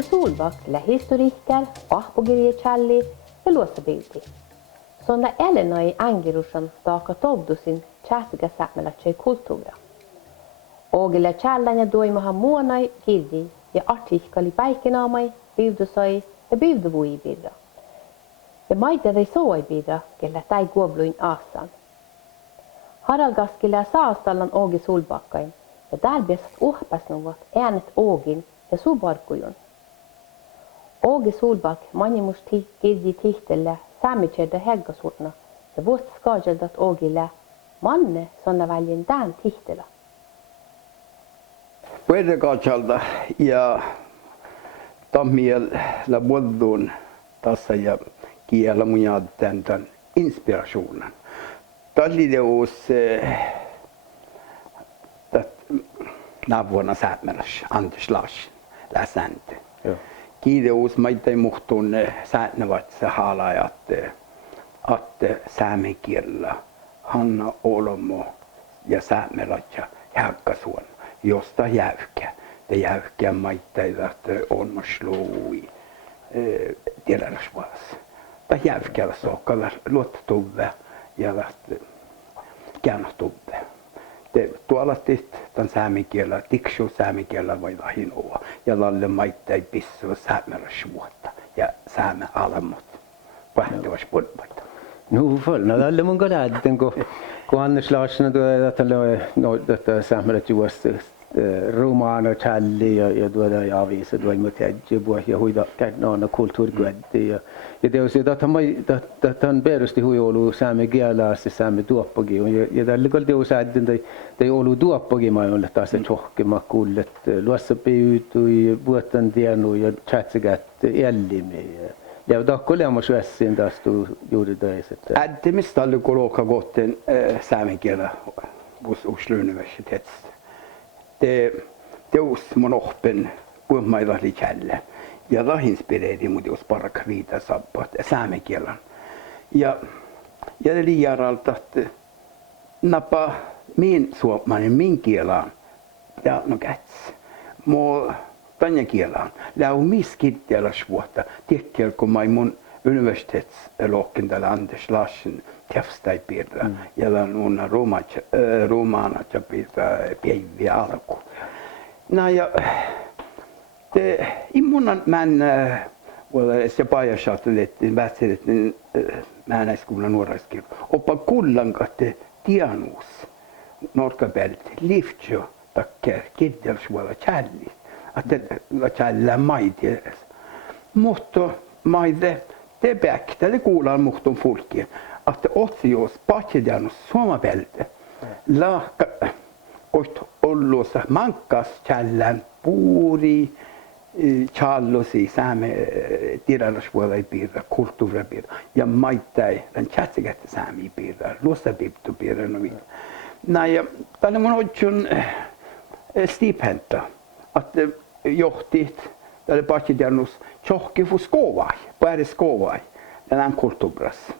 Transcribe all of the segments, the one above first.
Åge Solbakk lä historiikker, ahpogirjechalli ja luossabilti. Sonda Elenoi Angerusan taaka tobdusin chattiga sämmelätsei kulttuura. Åge lä challan ja doimahan muonai kirji ja artikkali päikkenaamai, bivdusai ja bivduvuibirra. Ja maita ei soaibirra, kellä tai kuobluin aasan. Haralgaskilla saastallan Åge Solbakkain ja täällä biesat uhpasnuvat äänet Ågin ja subarkujun. Åge Solbakk manimus kirji tihtellä saamicerda heggasurna ja vuosta skajaldat Ågilla manne sonna väljen tämän tihtellä. Puedekajalta ja tammiel la vuodun tässä ja kiellä mun tämän inspirationen. Tallideus vuonna säätmäräs Anders Larsen läsäntä. Kiitos maittain muhtun säätnävät se haalajat että saamen kielellä Hanna Olomo ja säätmälät ja Häkkasuon josta jäykkä. Det jäykkä maittain että on slui tiedäräsvuodessa. Det jäykkällä sokkalla luottutuvä ja lähtee käännöstuvä. Tuolla tämän saamen kielellä, tiksu saamen kielellä voi hinoa ja lalle maittain pissua saamerasvuotta ja saamen alamot. Pähtäväs puolta. No full, no dalle mun galaden kun Anders Larsen että saamerat juosta romano challi ja tuoda ja avisa tuoda mutejje ja huida kädnona kulttuuriguedde ja det är att han berusti huiolu saamen kielellä se saamen tuoppogi ja dalle kol det är att det olu tuoppogi ma on taas chokke ma kullet luossa peutu ja vuotan tienu ja chatsigat ellimi. Ja dakkolemus vässin taas tu juuri tässä. Ädde mistä alle koloka gotten saamen kielellä hos Oslo universitet. Det us mon oppen puhumailla likälle ja la inspireeri mut jos parka viita sabbat saamen kielen. Ja det liaralta att napa min suomalainen min kielaan ja no käts. Mo tanja kielaan. Lau miskittelas vuotta tiekkel kun mai mun universitetslokken tällä Anders Larsen tefstaipirra ja la nuna romana ja pirra päivi alku. Ja det immunan man se pajasattelettiin vähtettiin määnäiskunnan nuoraskirja. Oppa kullankatte tianuus norkabelt liftjo takker kiddelsvuola challi. Att la challa maidi. Mutta maide det bäckte det kuular muhtun folket att otsios patjadianus suomapelte la koht ollossa mankas challan puuri challosi saame tirarasvuola piirra kulttuuripiirra ja maittai den chatsigatte saami piirra luossa piptu piirra no vi. Ja tällä mun otsun stipendta att johtit tälle patjadianus tjohki fu skovai, pääri skovai, tämän kulttuuras.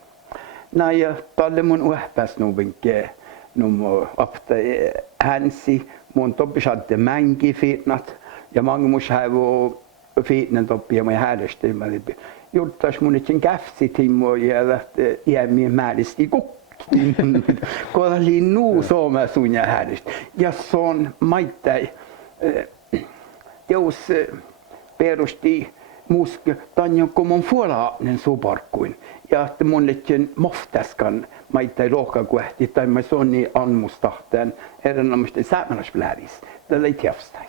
Ja tälle mun uhpäs nuvinke numo apta hänsi mun toppisatte mängi fitnat ja mange mus hävo fitnen toppia mun hädestelmäli. Juttas mun itsen käfsi timmo ja lähti iämien määristi kukki. Koda oli nuu sooma sunja hädest. Ja son maittai teus perusti musk tanjo komon fuolaanen suparkkuin ja että mun letjen moftaskan maittai ruokakuehti tai mä sonni anmustahteen erinomaisesti säämäläsbläris tällä ei tiefstai.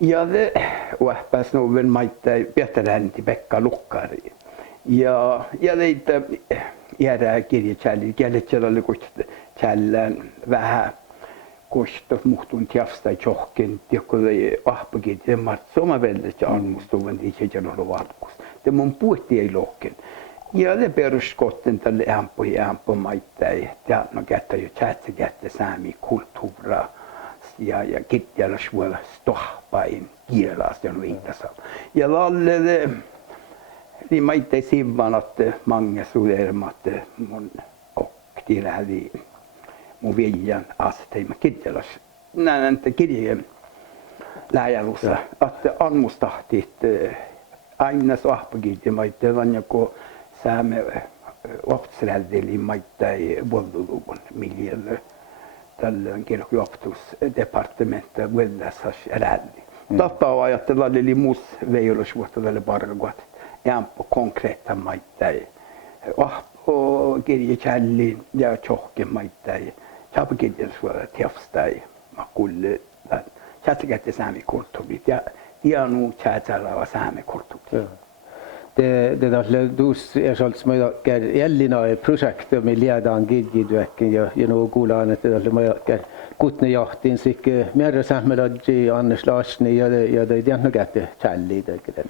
Ja det uhpäs noven maittai Pietaränti Pekka Lukkari ja leitä järää kirjachalli kieletsellä oli kuitenkin challän vähän kosta muhtun tiafstai tjohken tiekkolle ahpagit ja mart somavellet ja almustuvan tiedjällä valkus. Det mun puhti ei lohken. Ja det peruskotten tälle ämpö maittai ja no kättä jo chatsegatte saami kulttuura ja kitjällä suola stohpain kielas ja noitasa. Ja lalle niin maittai sivvan att mange sudermat mun koktiläli mun viejan asteima kittelas. Näin kirjeen läjälussa, että annustahtit aina sohpakiitti maittevan joku saamme oppsräddeli maittai vuoduluvun miljellä tällöin kirjoitusdepartementti vuodessas räddi. Tapaa ajatella oli muus veilusvuotta tälle parkuat jämpö konkreetta maittai ohpo kirjachalli ja chohke maittai chapakirjasvuotta tiefstai makulle chatsikette saamikulttuurit ja tienu chatsalla saamikulttuurit. Det där dus som jag Ellina projekt med ledan gidgidväcken ja no kuulan että det där kutne jahtin sik mer samhällaji Anders Larsson ja det är nog att challi det kyllä.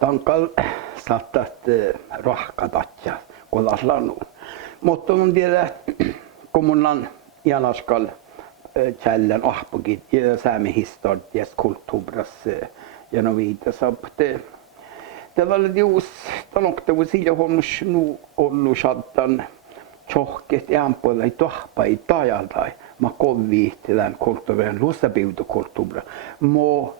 Tankal sattat rahkatatja kolaslannu. Mutta on tiedä kommunan janaskal challan ahpugit ja saami historias kulttuuras ja no viita sabte. Tällä dius tanokta visille honnus nu ollu shaddan chohket ämpoilla tohpai tajaltai ma kovi tämän kulttuurin luosabiutokulttuura mo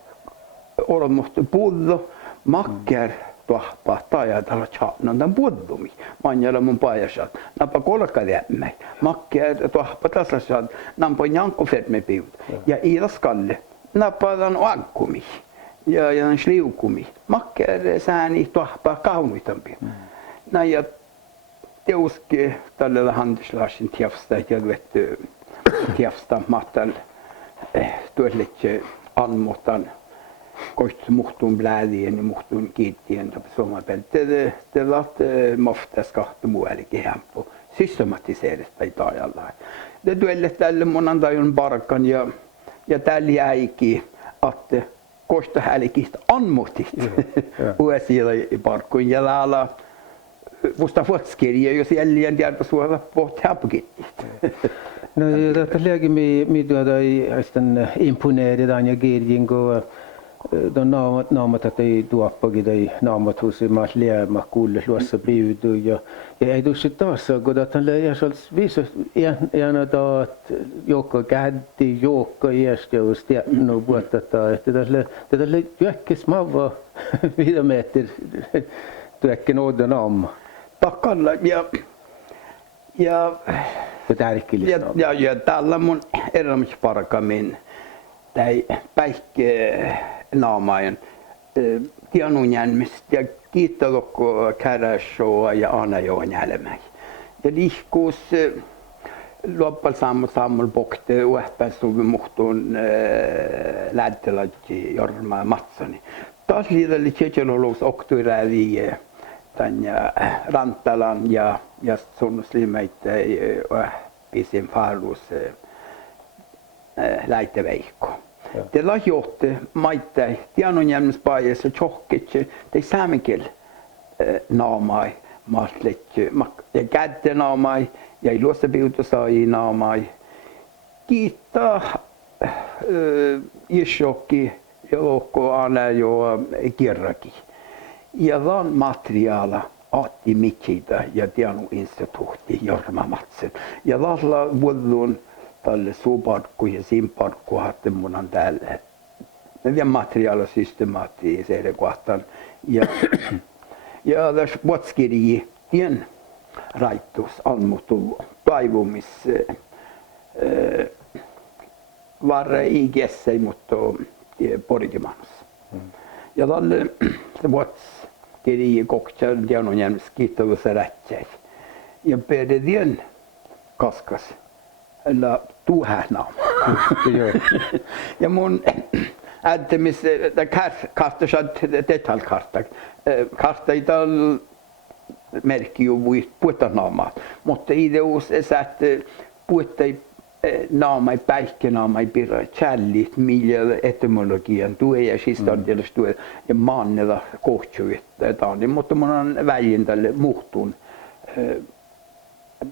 olmohtu pullo makker tohpa tajaltalla chatnan puddumi manjalla mun pajasat napa kolkadämme makker tohpa tasasat nampo janko ferme biut ja ilaskalle napadan akkumi ja sliukumi makker sääni tohpa kaunuitampi näin teuski tällä handelslasin tiefsta ja vetty tiefsta mattan tuolletse anmotan koht muhtun blädien ja muhtun kiittien på sommarpeltet det lat mofta skahtu muelike hampo systematiserat på tajalla det duellet tällä monandajon barkan ja tällä jäiki att kosta hälikistä anmotit uusilla parkkuin ja laala musta vuotskirja jos jälleen tiedä suola pohti hapukitti. No det läge mi då den imponerade ja girgin go de namat att det duapagi det namat hos maslia makulle luossa biudu ja ei dusse taas go att han lägger såls visa ena då att jokka käddi jokka iäskeus tie no vuotta että det där jäkkes mava vida meter tuekken oden am takalla ja tällä mun erämys parkamin tai päihke naamajan tianunjälmistä ja kiittolokko käräshoa ja anajoon jälmäi ja lihkuus loppal sammul bokte uehpäsuvi muhtun läddeladji Jorma Matsoni taas liidalli tjetjelolous oktuirävi tanja Rantalan ja sunnuslimeitä pisin farus läiteveikko. Det lahjoitte maittai tianonjälmys paijassa chohkitse te saamenkiel naamai masletje ja kätte naamai ja iluosabiutu sai naamai kiittää ishokki ja lohko ana jo kirraki ja van materiaala atti mitkitä ja tianu instituutti Jorma Matsen ja lalla vuodun tälle suuparkku ja simparkku hatte munan täällä ne materiaala systemaattiseen kohtaan ja tässä vuotskirji tien raittus almutu toivumis var igessei mutta porikimannus ja tälle vuotskirji koktar tianonjälmys kiittavassa rätsäis ja pededien kaskas eller tuuhähnaa. Ja mun ääntämis kartta saat detaljkartta. Kartta ei tal merkki ju vuit puutanaamaa, mutta ideus että puuttai naamai päihkenaamai pira challit millä etymologian tue ja historiallis tue ja maannella kohtsuit taani, mutta mun on väljin tälle muhtun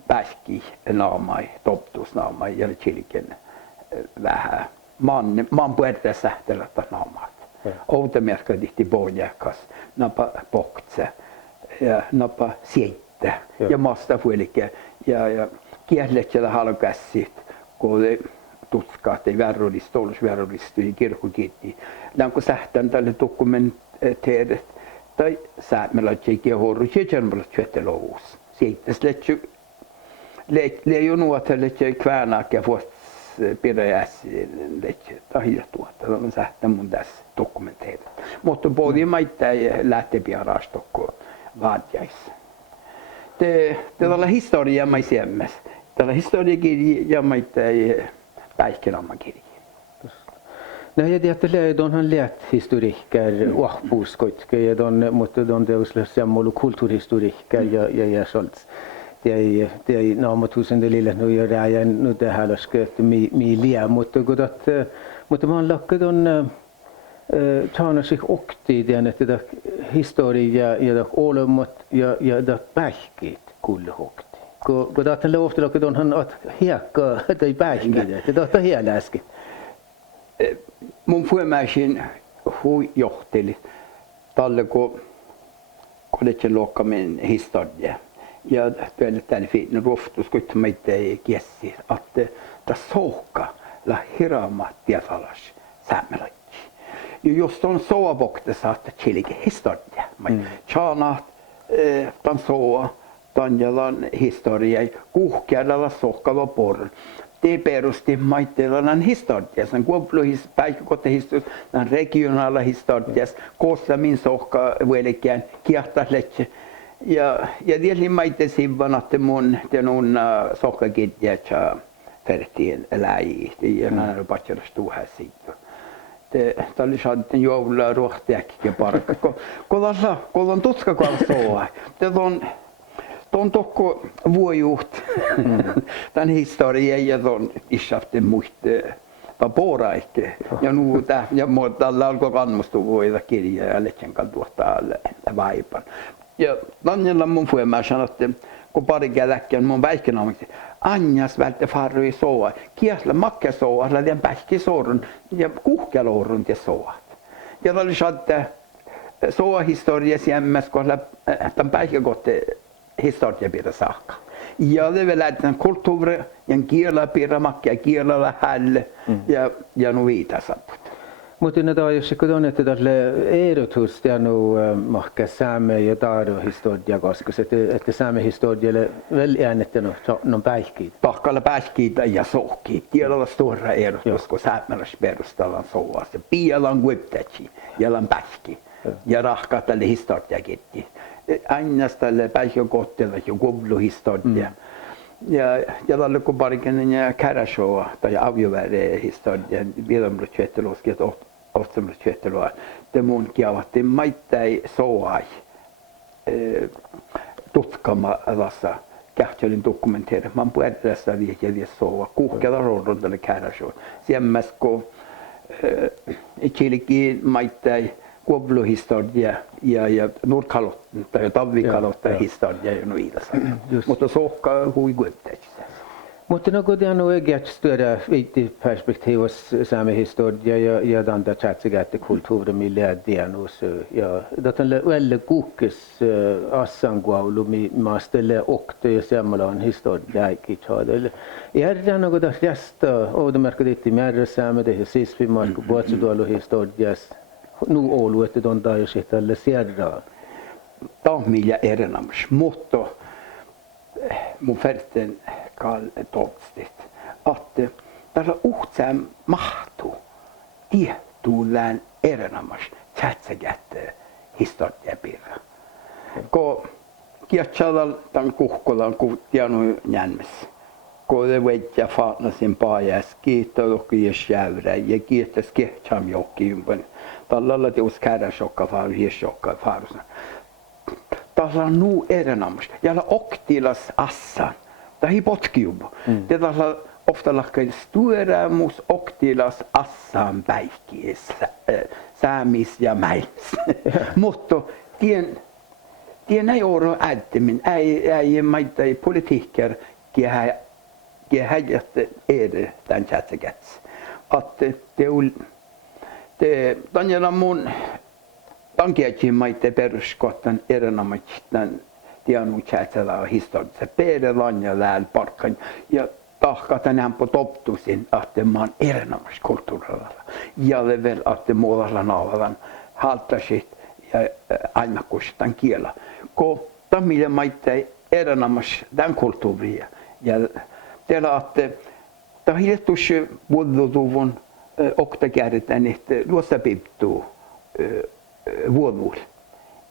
pähki naamai, toptusnaamai ja chiliken vähän maan puolta sähtelata naamat. Outomerkka tihti bojakas, napa poktse ja napa siettä ja masta fuelike ja kieletsellä halkassit kun tutskaat ei värrolista ollut värrolista ja kirkkokiitti. Länkö sähtän tälle dokumenteedet tai säämelaitsekin horu tjejärmällä tjöttelous. Siitä sletty leijon nuotelle tjej kväänaakja vuost pidäjäsi letje tahjatuota. On sähtän mun tässä dokumenteedet. Mutta både maita ei lähtee piarastokko vaadjaisi. Te tällä historiaa mai siemmäs. Tällä historiakirja maita ei päihkelammakirja. No jag tiedän, onhan lärt historiker vahvuuskoitke ja mutta teosle sammalu kulttuurihistoriker ja sånt. Det är naamatusen det lilla nu gör det nu det här sköt mi lia mutta man lackar tjänar sig okti den det historia ja det olemat ja det pähkit kullhokti. Kun att lofta lackar han att heka det pähkit det hieläski. Mun fuemäisin hui johteli tälle kun kollegien luokkamen historia. Ja tälle tänne fiin roftus kun meitä ei kiessi, että das sohka la hirama tiasalas säämelaki. Ja just on soa boktessa että chilike historia. Chana tan soa tanjalan historia kuhkealla sohkava porr. Det perusti maitteellan historia, sen kuopluhis päiväkotihistoria, den regionala historia, koosla min sohka velkään kiahtasletse. Ja tietysti maitte sivvan, että mun on sohkakitja fertiin läjiä, ja nämä on patsaras tuohon siitä. Tämä oli saanut joulua ruohtiäkkiä parkka. Kun on tutskakaan soa, on tokko vuojuht tämän historian ja on isaften muiste paporaike ja nuuta ja tällä alkoi kannustu voida kirjaa ja letsenkan tuottaa vaipan. Ja Daniela mun fuema sanoi, että kun pari käläkkään mun väikkenamiksi anjas vältte farrui soa, kiasla makke soa, la den pähki sorun ja kuhkelorun ja soat. Ja oli saattaa soa historia siemmäs, kun tämän päihkäkotte historia pidä saakka. Ja det väl att den kulturen ja kiela pidä makkia kielellä hälle ja nu viita sattut. Mutta ne jos kun että tälle ehdotus ja nu mahka saame ja taado historia koska että saame historialle väl äänettä no päihki. Pahkalla päihkiitä ja sohki. Kielellä stora ehdotus kun säämäläs perustellaan soa se pialan guiptächi jalan päihki ja rahka tälle historiakitti. Aina tälle päihkäkottella jo kubluhistoria. Ja tälle kun parikin ja käräsoa tai avioväre historia viedämllä tjetteloski ostamalla tjetteloa. Te mun kiavatti maittai soai tutkamassa kähtselin dokumenteera. Man puhutaan viikiä soa kuhkella roodon tälle käräsoa. Siemmäs kun chilikin maittai kuobluhistoria ja nurkalotten tai talvikalotten historia ja no vidare. Mutta sohka hui gutteks. Mutta no kun det nog är större i perspektivas samma historia ja danda chatsigatte kultur och miljö det nog så ja det är väl kokes assanguaulu mi mastelle okte ja samman historia i chadel. Är det något där resta och det märker det i mer samma det sist vi mark på så då historias nu Oulu, että on tai sitten sierra. Tahmilja erinomaisesti, mutta mun färten kall totstit, että tällä uhtsään mahtuu tiettuulään erinomaisesti tjätsägät historiapiirra. Kun kietsällä tämän kuhkolan kuhtianu jänmässä. Kun det vet jag faanasin paajas kiittolokki ja jävrä ja kiittäs kehtsam jokki ympän. Tällä teos käräsokka faaru hiesokka faarusna. Tällä on nuu erinomaisesti. Ja oktilas assan. Tai potkiubu. Tällä ofta lakkai stueramus oktilas assan päihkiessä. Säämis ja mäis. Mutta tien ei oro ädtemin. Ei maittai politiikker häjät tämän tjätsäkäts. Että Daniela mun tankiakin maitte peruskottan erinomaisesti tämän tiedon tjätsällä historiassa. Peere lanja lääl parkkan ja tahkata nämpö toptusin, että mä oon erinomaisesti kulttuurilla. Ja vielä, että muualla naavalan haltasit ja aina kustan kielä. Kun tamille maittain erinomaisesti tämän kulttuuria. Ja teillä että tämä hiljatus vuodotuvun okta käydetään, että luossa piptuu vuodulla.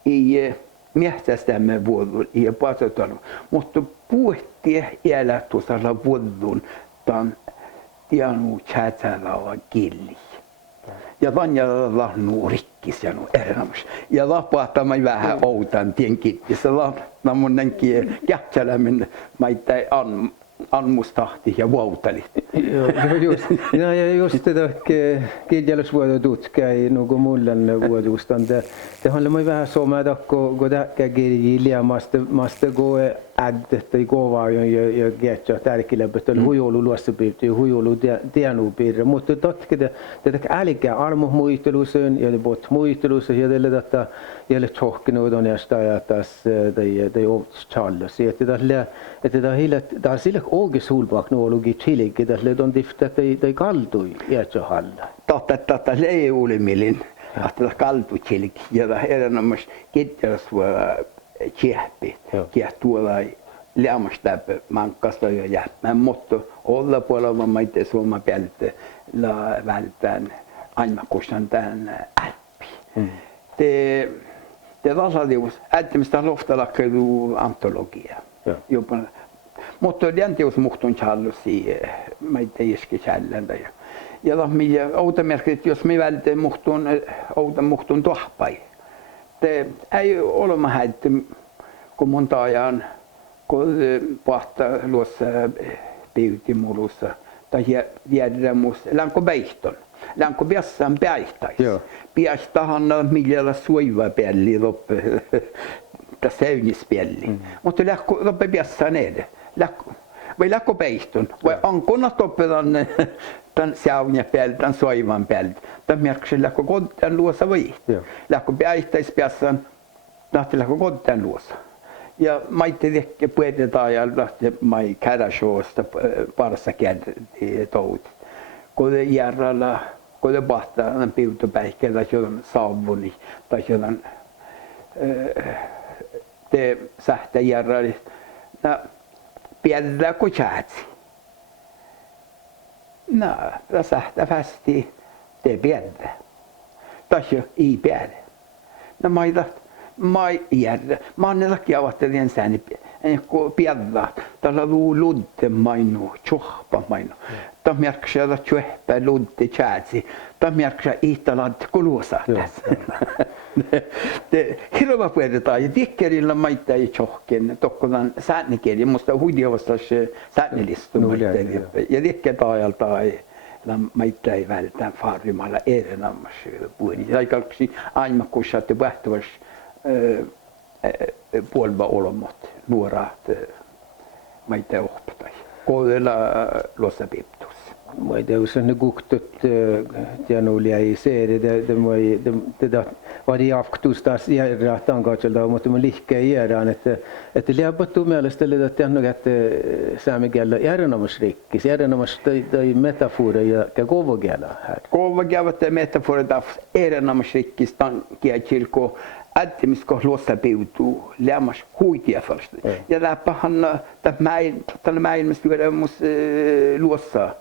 Ei miestästämme vuodulla, ei paasotella. Mutta puhtia jäällä tuossa vuodun tämän tienu tjätsällä kieli. Ja tanjalla nuurikkis ja erinomaisesti. Ja lapahtamaan vähän outan tien kittissä. Mun näinkin kähtsälämmin maittain anmustahti ja vuouteli. Ja just tätä kirjallisuudetutkia nuku mullan vuodustan. Det handlar om vähän somada kun täkkä kirjilja maasta gå ägdet i gåvarjon ja getja tärkillä betul hujolu luossapirti hujolu tienupirre. Mutta totke det älkä armo muistelusen ja bot muistelusen ja det detta gäller tjocknodon ja stajatas det ovtchallas. Että det hela där sillä åge solbaknologi tillägget att det diftat det kaldui ja halla. Totta leiulimilin että kaltu tillägg ja erinomaisesti kittersvuora kiehpi ja tuolla lämmästä mankasta ja jämän mutta olla puolella maite Suomen päältä la vältään aina kustan tämän alppi. Te valadius ääntämistä loftalakkelu antologia. Jopa mutta jäntius muhtun challusi maite iski challenda ja la mia automerkit jos me vältään muhtun tohpai. Te ei ole mahäitä kun monta ajan kun pahta luossa pyytimulussa tai järjemus lanko beihton lanko piassan päihtais piastahan millä suiva pelli loppe tässä seunispelli mutta loppe piassan ede vai lakko beihton vai ankona toppedan tämän saunia pelli tämän soivan pelli tämän merkiksi lakko koddan luossa vai lakko päihtais piassan lähti lakko koddan luossa. Ja maitte tekee puetetaan ja lähtee mai kädäshoosta parassa kädetouti. Kun järjellä, kun pahtaa piutopäihkeä tai jotain saavuni tai jotain te sähtä järjellä, piedetään kun tjäätsi. Sähtä fästi, te piedetään. Tai ei piedä. Mai järjellä. Mä oon nellakin avattelien sääni piedää. Tällä luu ludde mainu, tjohpa mainu. Tämä merkitsee, että tjohpa ludde tjäätsi. Tämä merkitsee, että laat kuluusaa tässä. Hirveä puhutaan ja tikkerillä maittaa ei tjohken. Tokkolan säännekeli, musta huidiovasta säännelistu maittaa. Ja tikket ajalta ei. Maittaa ei välttämättä farrimalla erinomaisesti puhudi. Ja kaikki aina kun saatte vahtavasti puolva olomot nuorat maite ohpatai. Kohdella lossa piptus. Mä ei tiedä, ne kuktut tienolia ei se, että var det aftus taas järjestään katsella, mutta mä lihkeen järjään, että liäpattu mielestä että on että saamikielä erinomaisrikkis, tai metaforia ja kovakielä här. Kovakielä ja metaforia erinomaisrikkis tankielko ättimisko luossa piutuu lämmas huitiafalsta. Ja läppähän tällä maailmassa mus luossa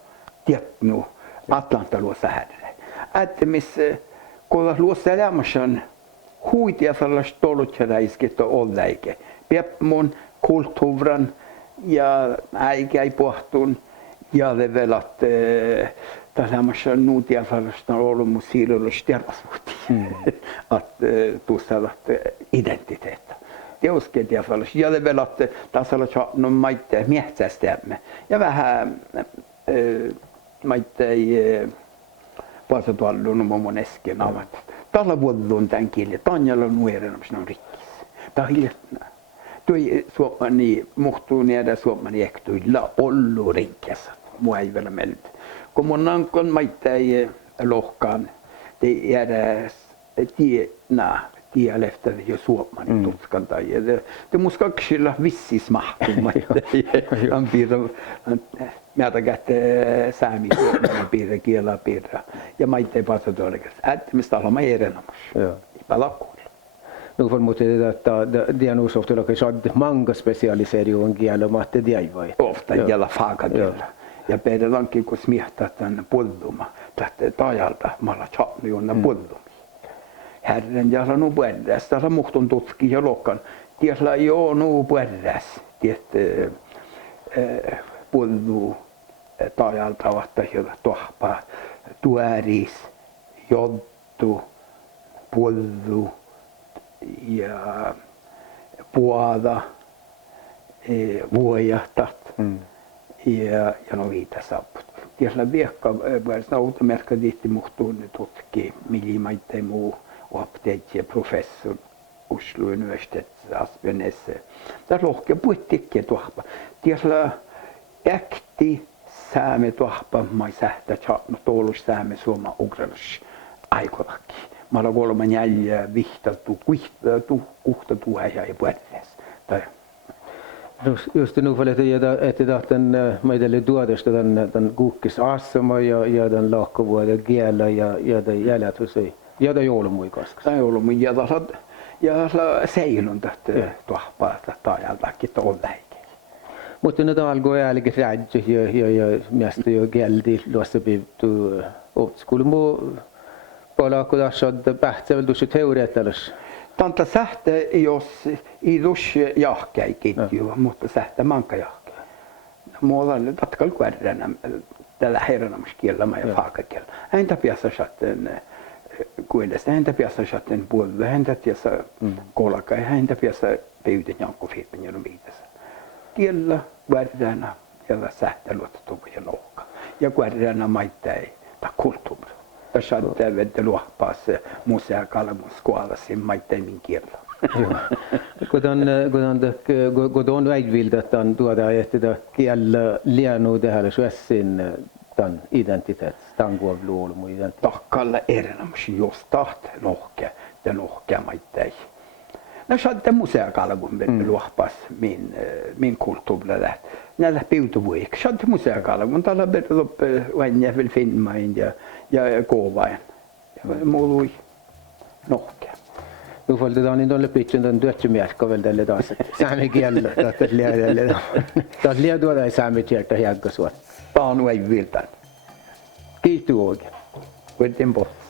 tietnu Atlanta luossa härre. Ättimis kun luossa lämmas on huitiafalsta tollut ja räiskettä olleike. Piepmun kulttuuran ja äikä ei pohtun ja levelat tällaisessa nuutiafalasta on ollut mun siirryllä stjärnasvuhti. Att tuossa identiteettä. Teosketiafalasta ja levelat tässä on maitteen miehtsästämme. Ja vähän maitteen paasatuallun mun äsken avat. Tällä vuodella tämän kieli. Tanjalla on nuorena, on rikkis. Tämä on hiljattuna. Toi suomani muhtuu niedä suomani ehtoilla ollu rikkessä. Mua ei vielä meltä. Kun mun ankon maittain lohkaan, te jäädäs dialekter jo suomani tutskan tai det muska kshilla vissis mahtuma on piirre mätä kätte saami piirre kiela piirre ja maitte passa tollekas mistä olla mai erinomus Joo. palakku Nu får mot det är nog så ofta att jag många specialiseringar kielä matte diaivai. ofta jällä faakakielä ja pedelankin kun smiehtaa tänne pulluma lähtee tajalta malla chatni jonna pulluma herren ja sanu puollas täällä muhtun tutki ja lokan tiesla joo nu puollas tiet pullu tajalta vasta siellä tohpa tuäris jottu pullu ja puada vuojahtat ja no viitä saaput. Tiesla viekka päästä automerkka diitti muhtuun tutki millimaitte muu apteekki professor Oslo universitet Aspenesse. Där lohke puittikki tuohpa. Tiesla äkti sääme tuohpa mai sähtä chatno toulus sääme suoma ukrainas aikolakki. Malla kolme jäljä vihtatu kuhta tuoja ja puollas. Tai Just nu för att den medel duodesta den kukkis asma ja den lakkovuode kielä ja den jäljät husei. Ja den joulumui kaskas. Tai joulumui ja seilun tästä tuohpa tajaltakin tollakin. Mutta nyt alkoi jälkeen räädjö ja miestä jo kieldi luossa pivtu otskuulu muu palakko tässä pähtsävel tuossa teoreettelis. Tanta sähtä jos ei dus jahkai kitju, mutta sähtä manka jahkai. Mulla on tatkal kuärränä tällä herranamskielä ja faakakielä. Häntä piässä satten kuilesta, häntä piässä satten puolella, häntä piässä kolaka, häntä piässä pöytän jankkofiipen ja viitässä. Kielä kuärränä ja sähtä luotettu ja lohka. Ja kuärränä maittai ta kulttuuri. Tässä on vettä luohpaas museakalmun skuolasin maittain kielä. Kun on väiviltä, että on tuoda, että kielä lienuu tehdä syössin tämän identiteet, tämän kuovluolumu identiteet. Takkalla erinomaisesti jos taht lohkea maittain. No saadaan museakalmun luohpaas min kulttuurilla. Näillä piutuvuiksi. Saadaan museakalmun. Täällä on vain filmain ja koovain. Muului nohkea. Nu får det dan in pitchen den dödsmjälka väl det där. Sami kielä, että liedellä. Tas lieduoda sami kieltä hiekka suot. Tää on ei viltan. Kiitos oikein. Voitin pois.